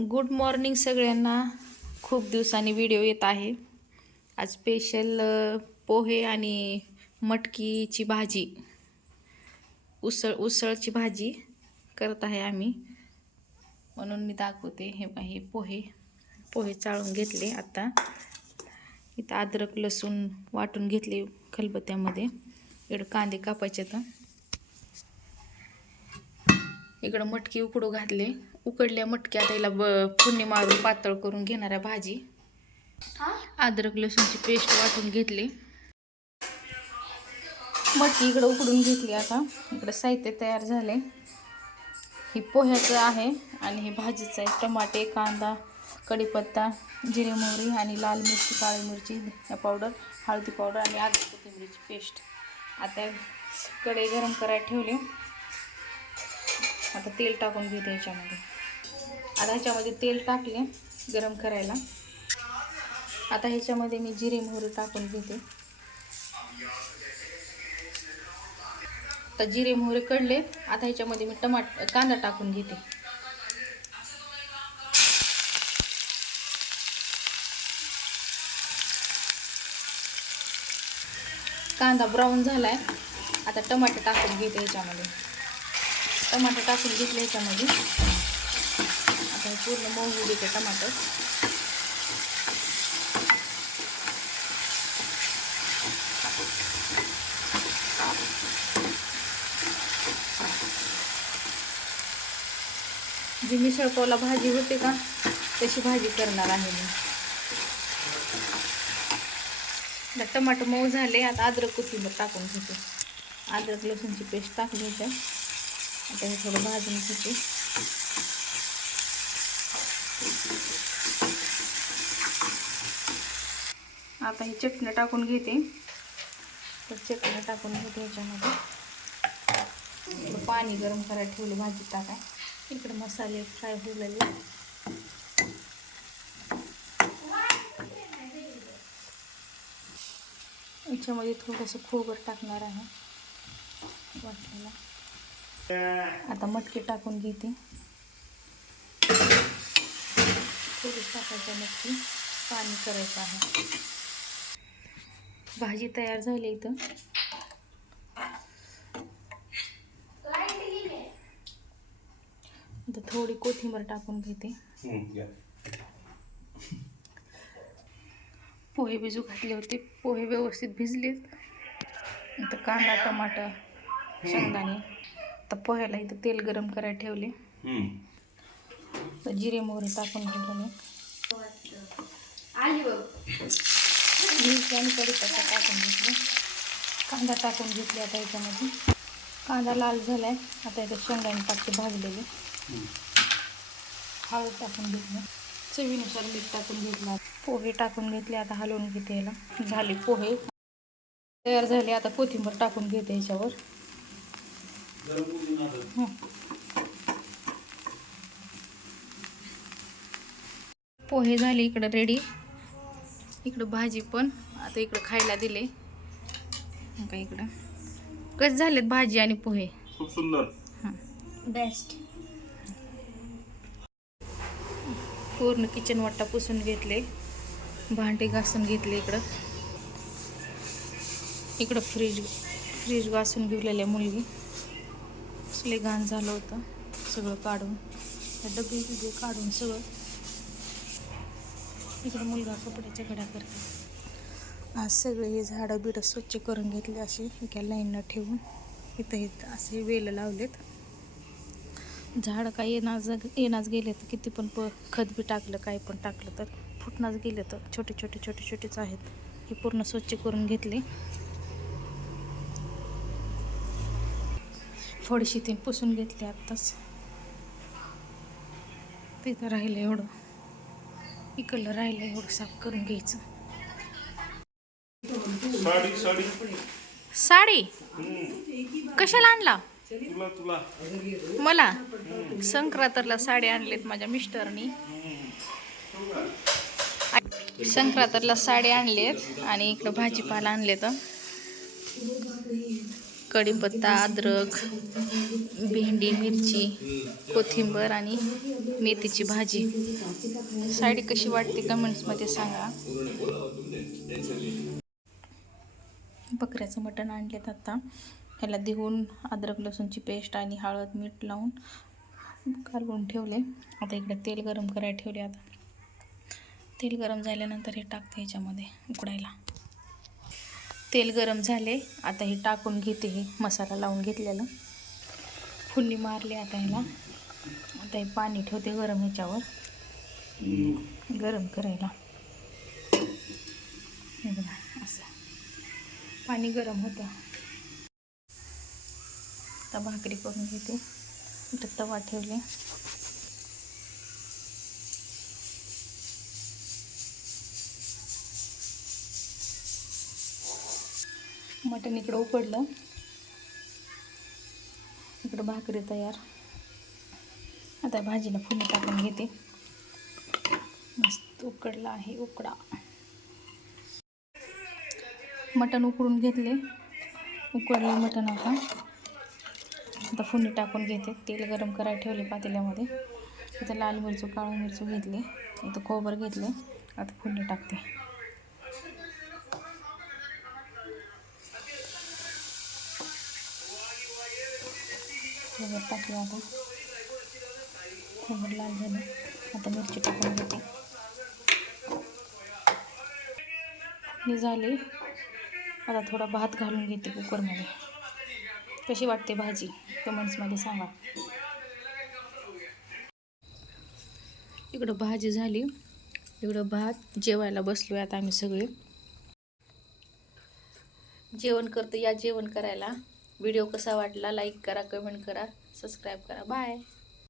Good morning सगळ्यांना. खूप दिवसांनी व्हिडिओ येत आहे. आज स्पेशल पोहे आणि मटकीची भाजी, उसळची भाजी करत आहे आम्ही, म्हणून मी दाखवते. हे पोहे चाळून घेतले. आता इथं अद्रक लसूण वाटून घेतले खलबत्त्यामध्ये. इकडं कांदे कापायचे. तर इकडं मटकी उकडू घातले. उकडल्या मटकी आता हिला फोडणी मारून पातळ करून घेणार आहे भाजी. अद्रक लसूणची पेस्ट वाटून घेतली. मटकी इकडं उकडून घेतली. आता इकडं साहित्य तयार झाले. ही पोह्याचं आहे आणि हे भाजीचं आहे. टमाटे, कांदा, कढीपत्ता, जिरे मोहरी आणि लाल मिरची, काळी मिरची पावडर, हळदी पावडर आणि आदू कोथिंबीरची पेस्ट. आता कढई गरम करायला ठेवली. आता तेल टाकून घेते ह्याच्यामध्ये. आता ह्याच्यामध्ये तेल टाकले गरम करायला. आता ह्याच्यामध्ये मी जिरे मोहरी टाकून घेते. आता जिरे मोहरी कढले. आता ह्याच्यामध्ये मी कांदा टाकून घेते. कांदा ब्राऊन झालाय. आता टमाटे टाकून घेते ह्याच्यामध्ये. टमाटर टाकून घेतले ह्याच्यामध्ये. आता हे पूर्ण मऊ होऊ देते टमाटर. जी मिसळ पावला भाजी होते का तशी भाजी करणार आहे मी. आता टमाटर मऊ झाले. आता अद्रक कोथिंबीर टाकून घेते. अद्रक लसूणची पेस्ट टाकली होती. आता हे थोडं भाजून घेते. आता ही चटणी टाकून घेते. तर चटणी टाकून घेते ह्याच्यामध्ये. पाणी गरम करायला ठेवले भाजी टाकाय. इकडे मसाले फ्राय होलेले. याच्यामध्ये थोडंसं खोबरं टाकणार आहे वाटलेला. आता मटकी टाकून घेते. थोडी टाकायचं मटकी. पाणी करायचं आहे. भाजी तयार झाली. इथं आता थोडी कोथिंबीर टाकून घेते. पोहे भिजू घातले होते. पोहे व्यवस्थित भिजलेत. आता कांदा, टमाटर, शेंगदाणे. आता पोह्याला इथं तेल गरम करायला ठेवले. तर जिरे मोहरी टाकून घेतले. मिरची आणि कढीपत्ता टाकून घेतले. कांदा टाकून घेतले. आता याच्यामध्ये कांदा लाल झाला आहे. आता इथं शेंगदाणे टाकते भाजलेले. हळद टाकून घेतलं. चवीनुसार मीठ टाकून घेतलं. पोहे टाकून घेतले. आता हलवून घेते. याला झाले पोहे तयार झाले. आता कोथिंबीर टाकून घेते ह्याच्यावर. पोहे झाले इकडं रेडी. इकडं भाजी पण आता इकडं खायला दिले. का इकडं कसे झालेत भाजी आणि पोहे? खूप सुंदर, बेस्ट. पूर्ण किचन वाटा पुसून घेतले. भांडे घासून घेतले. इकडं फ्रीज घासून घेतलेल्या मुलगी. असले घाण झालं होतं सगळं काढून. डबे काढून सगळं. इकडं मुलगा कपड्याच्या घड्या करते. आज सगळे हे झाडं बिडं स्वच्छ करून घेतले. असे एका लाईननं ठेवून इथं असे वेल लावलेत. झाडं काय येणाच गेले तर किती पण खत बी टाकलं काय पण टाकलं तर फुटणाच गेले. तर छोटेच आहेत. हे पूर्ण स्वच्छ करून घेतले. फळशी ते पुसून घेतले आत्ताच. तिथं राहिलं एवढं. इकडलं राहिलं एवढं साफ करून घ्यायचं. साडी कशाला आणला? मला संक्रांतीला साडी आणलीत माझ्या मिस्टरनी. संक्रांतीला साडी आणलीत आणि इकडं भाजीपाला आणलेत. कढीपत्ता, अद्रक, भेंडी, मिरची, कोथिंबीर आणि मेथीची भाजी. साडी कशी वाटते कमेंट्समध्ये सांगा. बकऱ्याचं मटण आणलेत आता. ह्याला धुवून अद्रक लसूणची पेस्ट आणि हळद मीठ लावून कालवून ठेवले. आता इकडे तेल गरम करायला ठेवले. आता तेल गरम झाल्यानंतर हे टाकते ह्याच्यामध्ये उकडायला. तेल गरम झाले. आता हे टाकून घेते. हे मसाला लावून घेतलेलं फुल्ली मारली. आता ह्याला आता हे पाणी ठेवते गरम ह्याच्यावर गरम करायला. हे बघा असं पाणी गरम होतं. आता भाकरी करून घेते. इथं तवा ठेवले. मटण इकडं उकडलं. इकडं भाकरी तयार. आता भाजीला फोडणी टाकून घेते. मस्त उकडला आहे. उकडा. मटण उकडून घेतले. उकडले मटण. आता फोडणी टाकून घेते. तेल गरम करायला ठेवले पातेल्यामध्ये. इथं लाल मिरची काळी मिरची घेतली. इथं खोबरं घेतले. आता फोडणी टाकते. खोबरं टाकले. आता खोबरं लाल झालं. आता मिरची टाकून घेते. ही झाली. आता थोडा भात घालून घेते कुकरमध्ये. कशी वाटते भाजी कमेंट्समध्ये सांगा. इकडं भाजी झाली. इकडं भात. जेवायला बसलो आता आम्ही सगळे. जेवण करतो. या जेवण करायला. व्हिडिओ कसा वाटला लाईक करा, कमेंट करा, सबस्क्राईब करा. बाय.